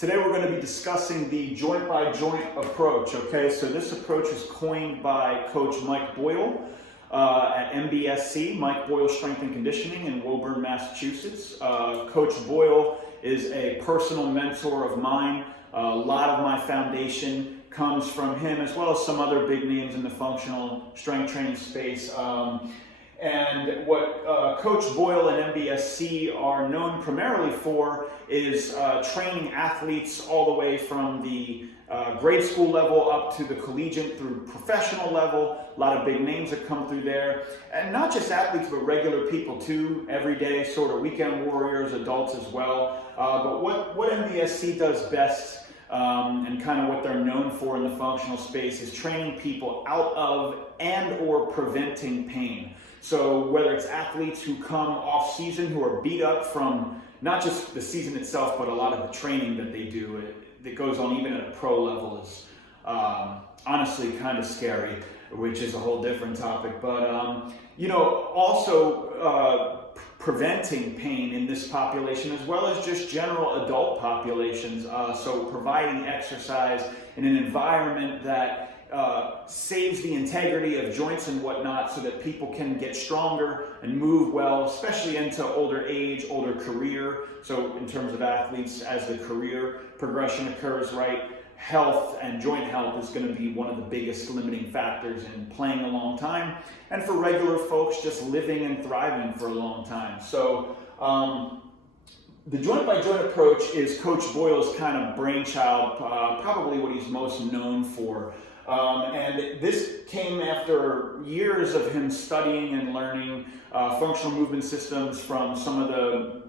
Today we're going to be discussing the joint-by-joint approach, okay? So this approach is coined by Coach Mike Boyle at MBSC, Mike Boyle Strength and Conditioning in Woburn, Massachusetts. Coach Boyle is a personal mentor of mine. A lot of my foundation comes from him, as well as some other big names in the functional strength training space. And what Coach Boyle and MBSC are known primarily for is training athletes all the way from the grade school level up to the collegiate through professional level. A lot of big names that come through there. And not just athletes, but regular people too, everyday sort of weekend warriors, adults as well. But what MBSC does best and kind of what they're known for in the functional space is training people out of and or preventing pain. So whether it's athletes who come off season who are beat up from not just the season itself, but a lot of the training that they do that goes on even at a pro level is honestly kind of scary, which is a whole different topic. But also preventing pain in this population, as well as just general adult populations. So providing exercise in an environment that saves the integrity of joints and whatnot so that people can get stronger and move well, especially into older age, older career. So in terms of athletes, as the career progression occurs, right, health and joint health is going to be one of the biggest limiting factors in playing a long time. And for regular folks, just living and thriving for a long time. So the joint-by-joint approach is Coach Boyle's kind of brainchild, probably what he's most known for. And this came after years of him studying and learning functional movement systems from some of the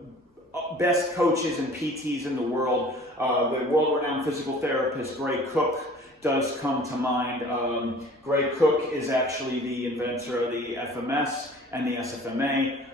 best coaches and PTs in the world. The world-renowned physical therapist Gray Cook does come to mind. Gray Cook is actually the inventor of the FMS and the SFMA.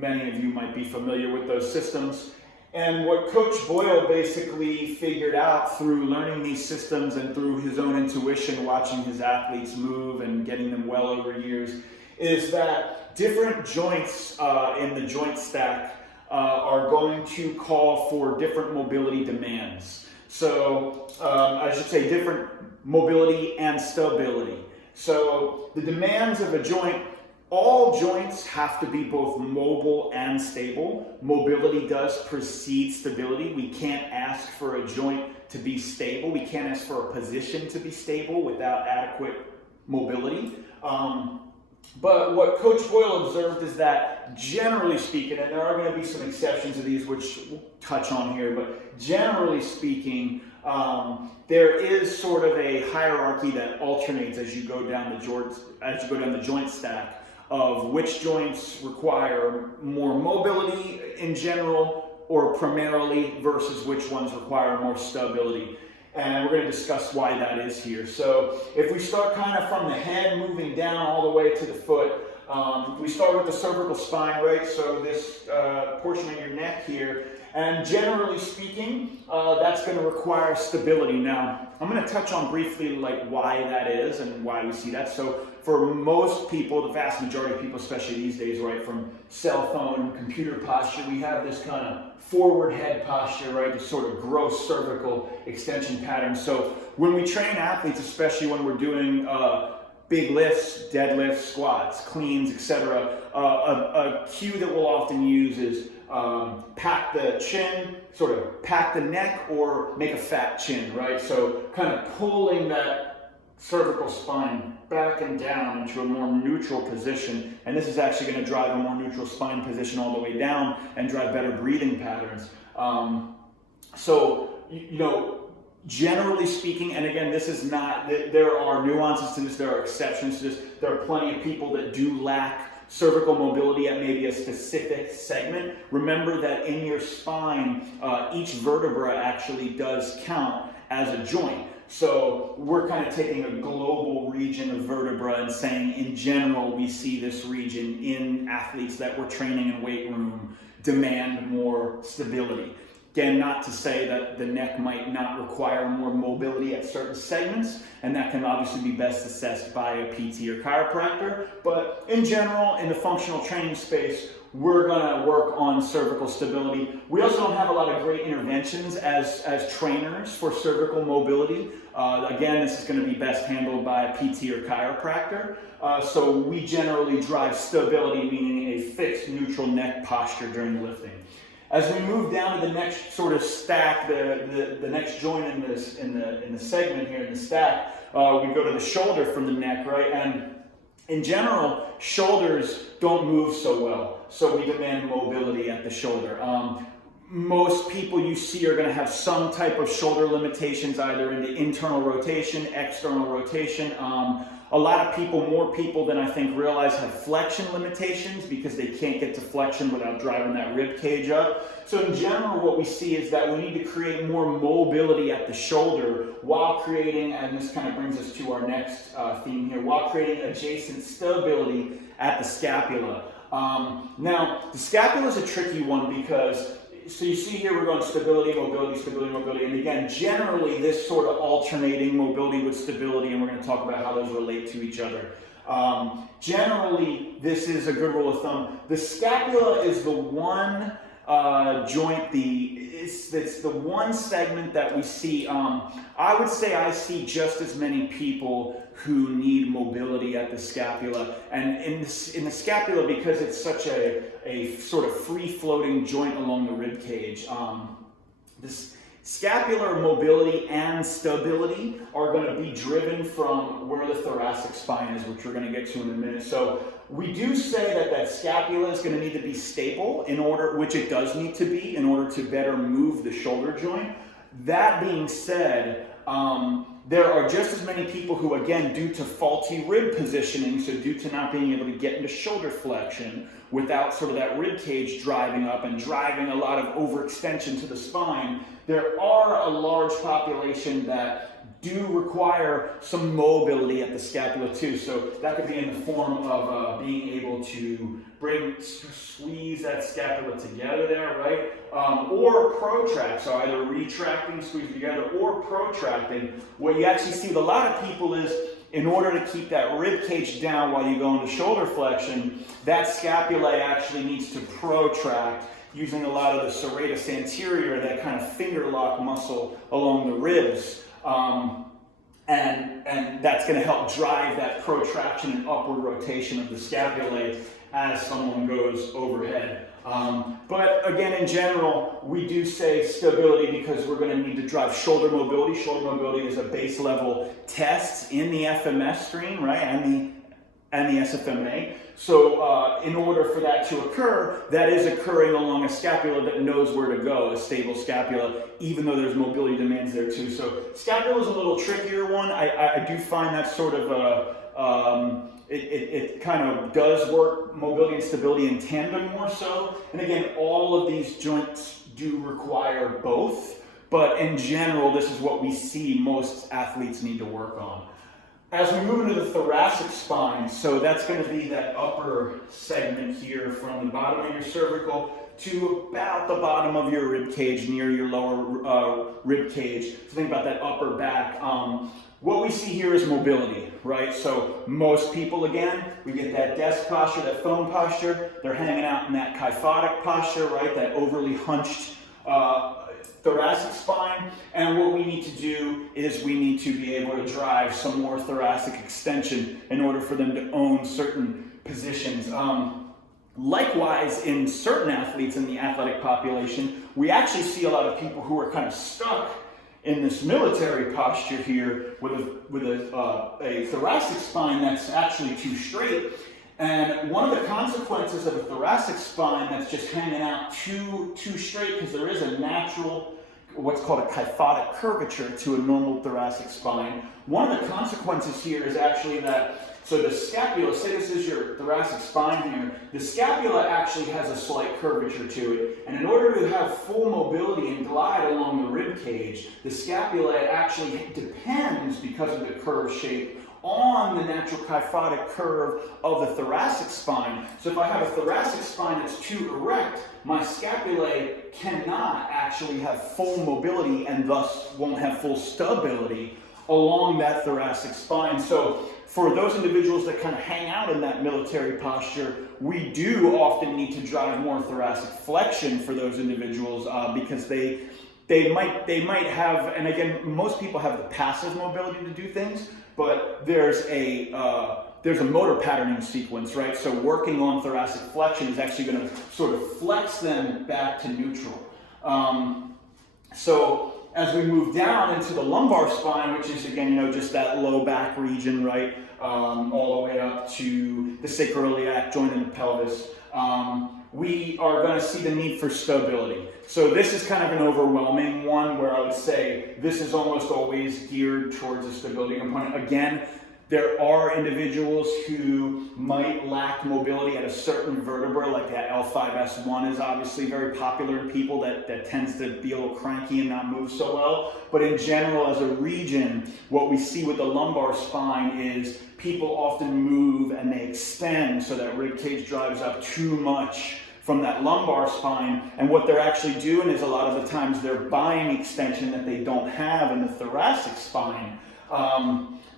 Many of you might be familiar with those systems. And what Coach Boyle basically figured out through learning these systems and through his own intuition, watching his athletes move and getting them well over years, is that different joints in the joint stack are going to call for different mobility demands. So I should say different mobility and stability. So the demands of a joint, all joints have to be both mobile and stable. Mobility does precede stability. We can't ask for a joint to be stable. We can't ask for a position to be stable without adequate mobility. But what Coach Boyle observed is that, generally speaking, and there are going to be some exceptions to these which we'll touch on here, but generally speaking, there is sort of a hierarchy that alternates as you go down the joint stack of which joints require more mobility in general or primarily versus which ones require more stability. And we're going to discuss why that is here. So if we start kind of from the head moving down all the way to the foot, we start with the cervical spine, right? So this portion of your neck here. And generally speaking, that's going to require stability. Now, I'm going to touch on briefly like why that is and why we see that. So for most people, the vast majority of people, especially these days, right, from cell phone, computer posture, we have this kind of forward head posture, right, this sort of gross cervical extension pattern. So when we train athletes, especially when we're doing big lifts, deadlifts, squats, cleans, etc., a cue that we'll often use is pack the chin, sort of pack the neck, or make a fat chin, right? So kind of pulling that cervical spine back and down into a more neutral position. And this is actually going to drive a more neutral spine position all the way down and drive better breathing patterns. Generally speaking, and again, this is not, there are nuances to this, there are exceptions to this. There are plenty of people that do lack cervical mobility at maybe a specific segment. Remember that in your spine, each vertebra actually does count as a joint. So we're kind of taking a global region of vertebra and saying in general we see this region in athletes that we're training in weight room demand more stability. Again, not to say that the neck might not require more mobility at certain segments, and that can obviously be best assessed by a PT or chiropractor, but in general, in the functional training space, we're going to work on cervical stability. We also don't have a lot of great interventions as trainers for cervical mobility. Again, this is going to be best handled by a PT or chiropractor. So we generally drive stability, meaning a fixed neutral neck posture during lifting. As we move down to the next sort of stack, the next joint in the segment here in the stack, we go to the shoulder from the neck, right? And in general, shoulders don't move so well, so we demand mobility at the shoulder. Most people you see are going to have some type of shoulder limitations, either in the internal rotation, external rotation. A lot of people, more people than I think realize, have flexion limitations because they can't get to flexion without driving that rib cage up. So in general, what we see is that we need to create more mobility at the shoulder while creating, and this kind of brings us to our next theme here, while creating adjacent stability at the scapula. Now, the scapula is a tricky one because, so you see here we're going stability, mobility, stability, mobility, and again, generally this sort of alternating mobility with stability, and we're going to talk about how those relate to each other. Generally, this is a good rule of thumb. The scapula is the one joint, it's the one segment that we see. I would say I see just as many people who need mobility at the scapula, and in the scapula, because it's such a sort of free-floating joint along the rib cage. This scapular mobility and stability are going to be driven from where the thoracic spine is, which we're going to get to in a minute. So we do say that scapula is going to need to be stable in order, which it does need to be, in order to better move the shoulder joint. That being said, there are just as many people who, again, due to faulty rib positioning, so due to not being able to get into shoulder flexion without sort of that rib cage driving up and driving a lot of overextension to the spine, there are a large population that do require some mobility at the scapula too. So that could be in the form of being able to squeeze that scapula together there, right? Or protract, so either retracting, squeeze together, or protracting. What you actually see with a lot of people is, in order to keep that rib cage down while you go into shoulder flexion, that scapula actually needs to protract using a lot of the serratus anterior, that kind of finger lock muscle along the ribs. And that's going to help drive that protraction and upward rotation of the scapulae as someone goes overhead. But again, in general, we do say stability because we're going to need to drive shoulder mobility. Shoulder mobility is a base level test in the FMS screen, right, and the SFMA. So in order for that to occur, that is occurring along a scapula that knows where to go, a stable scapula, even though there's mobility demands there too. So scapula is a little trickier one. I do find that sort of it kind of does work, mobility and stability in tandem more so. And again, all of these joints do require both, but in general, this is what we see most athletes need to work on. As we move into the thoracic spine, so that's going to be that upper segment here from the bottom of your cervical to about the bottom of your rib cage, near your lower rib cage. So think about that upper back. What we see here is mobility, right? So most people, again, we get that desk posture, that phone posture. They're hanging out in that kyphotic posture, right? That overly hunched thoracic spine. And what we need to do is we need to be able to drive some more thoracic extension in order for them to own certain positions. Likewise, in certain athletes in the athletic population, we actually see a lot of people who are kind of stuck in this military posture here with a thoracic spine that's actually too straight. And one of the consequences of a thoracic spine that's just hanging out too straight, because there is a natural, what's called a kyphotic curvature to a normal thoracic spine. One of the consequences here is actually that, so the scapula, say this is your thoracic spine here, the scapula actually has a slight curvature to it. And in order to have full mobility and glide along the rib cage, the scapula actually depends, because of the curved shape, on the natural kyphotic curve of the thoracic spine. So if I have a thoracic spine that's too erect, my scapulae cannot actually have full mobility and thus won't have full stability along that thoracic spine. So for those individuals that kind of hang out in that military posture, we do often need to drive more thoracic flexion for those individuals because they might have, and again, most people have the passive mobility to do things, but there's a motor patterning sequence, right? So working on thoracic flexion is actually going to sort of flex them back to neutral. So as we move down into the lumbar spine, which is again, just that low back region, right, all the way up to the sacroiliac joint in the pelvis, we are going to see the need for stability. So this is kind of an overwhelming one where I would say this is almost always geared towards a stability component. Again, there are individuals who might lack mobility at a certain vertebra, like that L5S1 is obviously very popular in people that tends to be a little cranky and not move so well. But in general, as a region, what we see with the lumbar spine is people often move and they extend so that rib cage drives up too much from that lumbar spine, and what they're actually doing is a lot of the times they're buying extension that they don't have in the thoracic spine.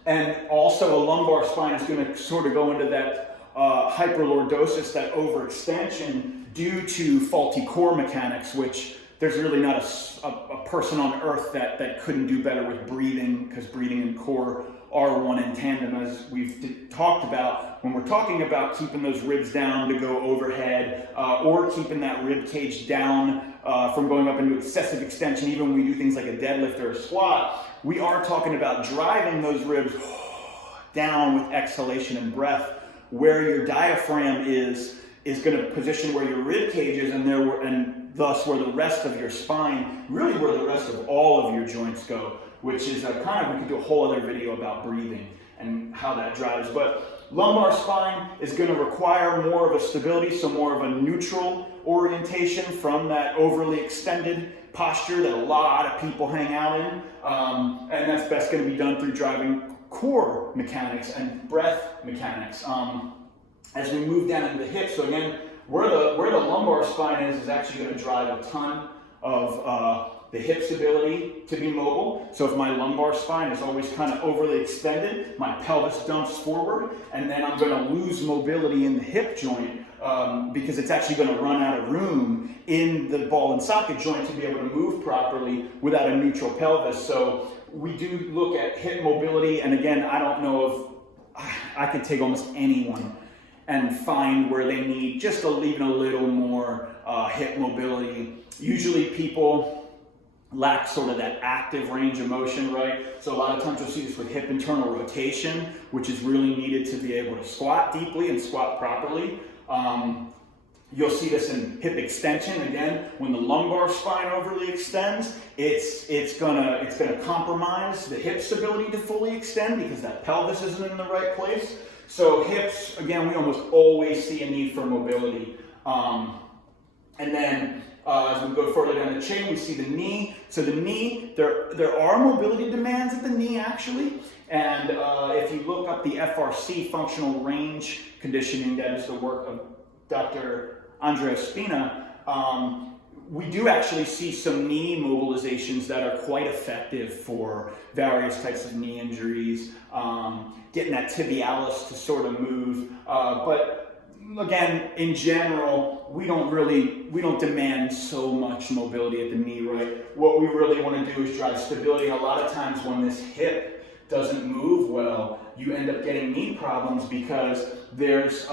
And also a lumbar spine is going to sort of go into that hyperlordosis, that overextension, due to faulty core mechanics, which there's really not a person on earth that couldn't do better with breathing, because breathing and core are one in tandem, as we've talked about when we're talking about keeping those ribs down to go overhead, or keeping that rib cage down from going up into excessive extension. Even when we do things like a deadlift or a squat, we are talking about driving those ribs down with exhalation and breath, where your diaphragm is going to position where your rib cage is, and thus where the rest of your spine, really where the rest of all of your joints go, which is we could do a whole other video about breathing and how that drives. But lumbar spine is going to require more of a stability, so more of a neutral orientation from that overly extended posture that a lot of people hang out in, and that's best going to be done through driving core mechanics and breath mechanics. As we move down into the hips, so again, where the lumbar spine is actually going to drive a ton of the hip stability to be mobile. So if my lumbar spine is always kind of overly extended, my pelvis dumps forward, and then I'm going to lose mobility in the hip joint because it's actually going to run out of room in the ball and socket joint to be able to move properly without a neutral pelvis. So we do look at hip mobility, and again, I don't know if I could take almost anyone and find where they need just even a little more hip mobility. Usually people lack sort of that active range of motion, right? So a lot of times you'll see this with hip internal rotation, which is really needed to be able to squat deeply and squat properly. You'll see this in hip extension. Again, when the lumbar spine overly extends, it's gonna compromise the hip stability to fully extend because that pelvis isn't in the right place. So hips, again, we almost always see a need for mobility. And then as we go further down the chain, we see the knee. So the knee, there are mobility demands at the knee actually. And if you look up the FRC, functional range conditioning, that is the work of Dr. Andrea Spina, we do actually see some knee mobilizations that are quite effective for various types of knee injuries, getting that tibialis to sort of move. But again, in general, we don't demand so much mobility at the knee, right? What we really want to do is drive stability. A lot of times when this hip doesn't move well, you end up getting knee problems because there's,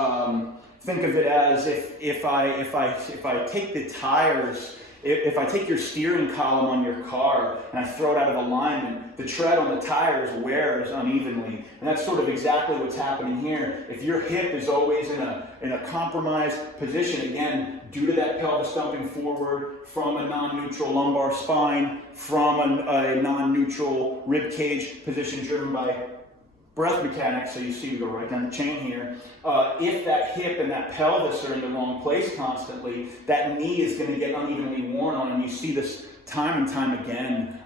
think of it as if I take the tires, if I take your steering column on your car and I throw it out of alignment, the tread on the tires wears unevenly. And that's sort of exactly what's happening here. If your hip is always in a compromised position, again, due to that pelvis dumping forward from a non-neutral lumbar spine, from a non-neutral rib cage position driven by breath mechanics, so you see we go right down the chain here. If that hip and that pelvis are in the wrong place constantly, that knee is going to get unevenly worn on, and you see this time and time again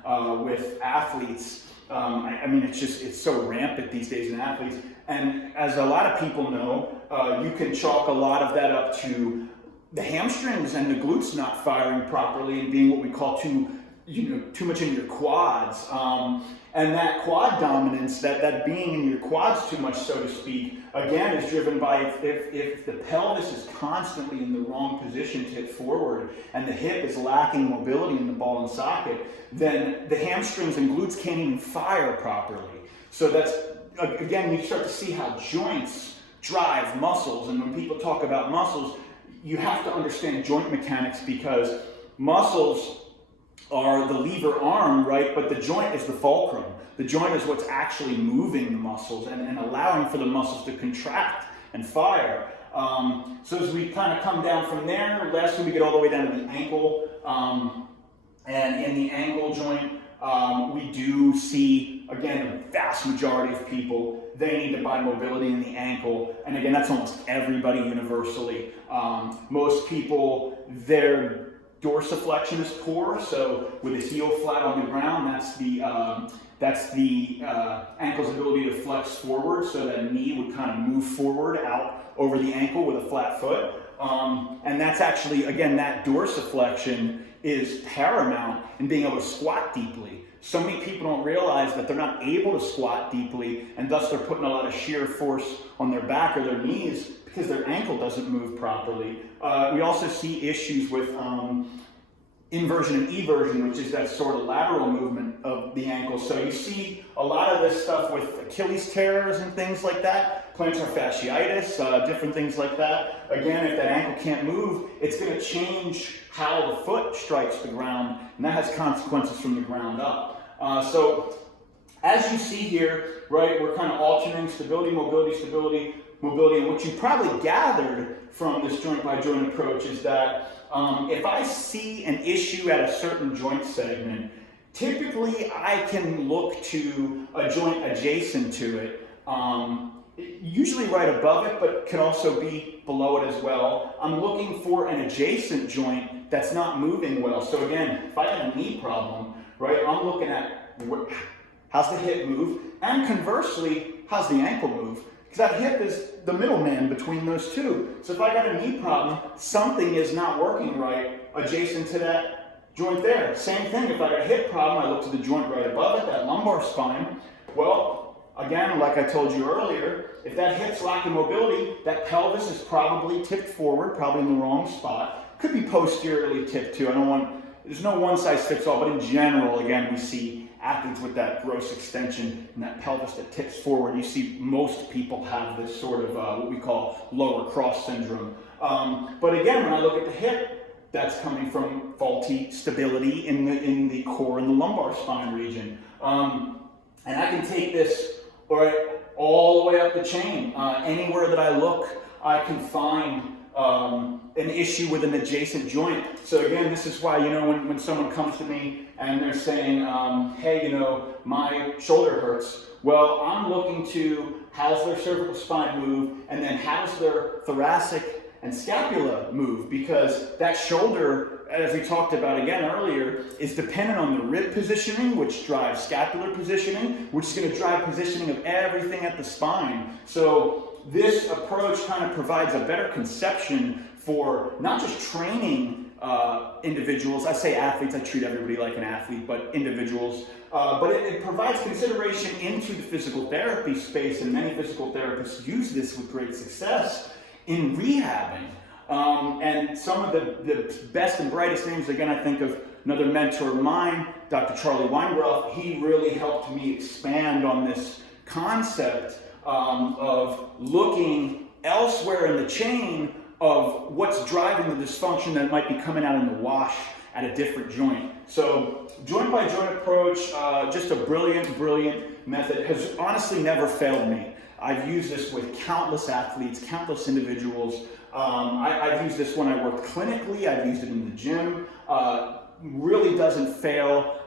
with athletes. I mean, it's so rampant these days in athletes. And as a lot of people know, you can chalk a lot of that up to the hamstrings and the glutes not firing properly and being what we call too too much in your quads. And that quad dominance, that being in your quads too much, so to speak, again, is driven by if the pelvis is constantly in the wrong position to hip forward and the hip is lacking mobility in the ball and socket, then the hamstrings and glutes can't even fire properly. So that's, again, you start to see how joints drive muscles. And when people talk about muscles, you have to understand joint mechanics, because muscles are the lever arm, right? But the joint is the fulcrum. The joint is what's actually moving the muscles and allowing for the muscles to contract and fire. So as we kind of come down from there, lastly we get all the way down to the ankle. And in the ankle joint, we do see, again, the vast majority of people, they need to find mobility in the ankle. And again, that's almost everybody universally. Most people, their dorsiflexion is poor, so with his heel flat on the ground, that's the ankle's ability to flex forward, so that knee would kind of move forward out over the ankle with a flat foot. And that's actually, again, that dorsiflexion is paramount in being able to squat deeply. So many people don't realize that they're not able to squat deeply, and thus they're putting a lot of shear force on their back or their knees because their ankle doesn't move properly. We also see issues with inversion and eversion, which is that sort of lateral movement of the ankle. So you see a lot of this stuff with Achilles tears and things like that, plantar fasciitis, different things like that. Again, if that ankle can't move, it's going to change how the foot strikes the ground, and that has consequences from the ground up. So as you see here, right, we're kind of alternating stability, mobility, stability, mobility. And what you probably gathered from this joint by joint approach is that if I see an issue at a certain joint segment, typically I can look to a joint adjacent to it, usually right above it, but can also be below it as well. I'm looking for an adjacent joint that's not moving well. So again, if I have a knee problem, right, I'm looking at how's the hip move, and conversely, how's the ankle move? Because that hip is the middleman between those two. So if I got a knee problem, something is not working right adjacent to that joint there. Same thing, if I got a hip problem, I look to the joint right above it, that lumbar spine. Well, again, like I told you earlier, if that hip's lacking mobility, that pelvis is probably tipped forward, probably in the wrong spot. Could be posteriorly tipped too. There's no one size fits all, but in general, again, we see athletes with that gross extension and that pelvis that tips forward. You see most people have this sort of what we call lower cross syndrome. But again, when I look at the hip, that's coming from faulty stability in the core and the lumbar spine region. And I can take this all the way up the chain. Anywhere that I look, I can find an issue with an adjacent joint. So again, this is why, when someone comes to me and they're saying, hey, my shoulder hurts. Well, I'm looking to how's their cervical spine move, and then how's their thoracic and scapula move, because that shoulder, as we talked about again earlier, is dependent on the rib positioning, which drives scapular positioning, which is going to drive positioning of everything at the spine. So this approach kind of provides a better conception for not just training individuals. I say athletes, I treat everybody like an athlete, but individuals. But it provides consideration into the physical therapy space, and many physical therapists use this with great success in rehabbing. And some of the best and brightest names, again, I think of another mentor of mine, Dr. Charlie Weingroff. He really helped me expand on this concept of looking elsewhere in the chain of what's driving the dysfunction that might be coming out in the wash at a different joint. So joint by joint approach, just a brilliant, brilliant method, has honestly never failed me. I've used this with countless athletes, countless individuals. I've used this when I worked clinically. I've used it in the gym. Really doesn't fail.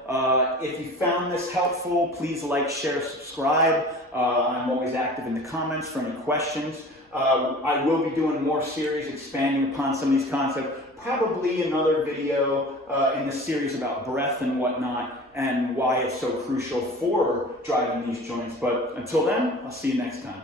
If you found this helpful, please like, share, subscribe. I'm always active in the comments for any questions. I will be doing more series expanding upon some of these concepts. Probably another video in the series about breath and whatnot, and why it's so crucial for driving these joints. But until then, I'll see you next time.